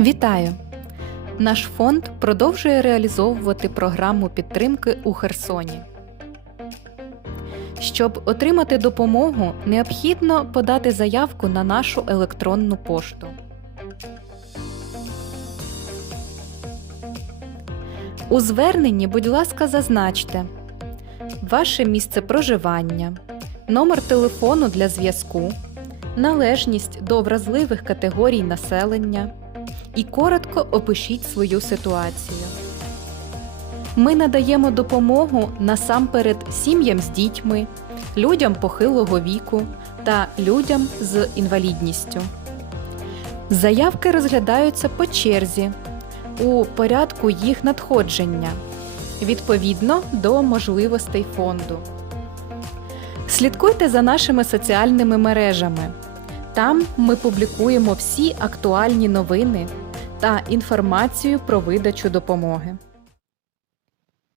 Вітаю! Наш фонд продовжує реалізовувати програму підтримки у Херсоні. Щоб отримати допомогу, необхідно подати заявку на нашу електронну пошту. У зверненні, будь ласка, зазначте ваше місце проживання, номер телефону для зв'язку, належність до вразливих категорій населення і коротко опишіть свою ситуацію. Ми надаємо допомогу насамперед сім'ям з дітьми, людям похилого віку та людям з інвалідністю. Заявки розглядаються по черзі у порядку їх надходження відповідно до можливостей фонду. Слідкуйте за нашими соціальними мережами. Там ми публікуємо всі актуальні новини та інформацію про видачу допомоги.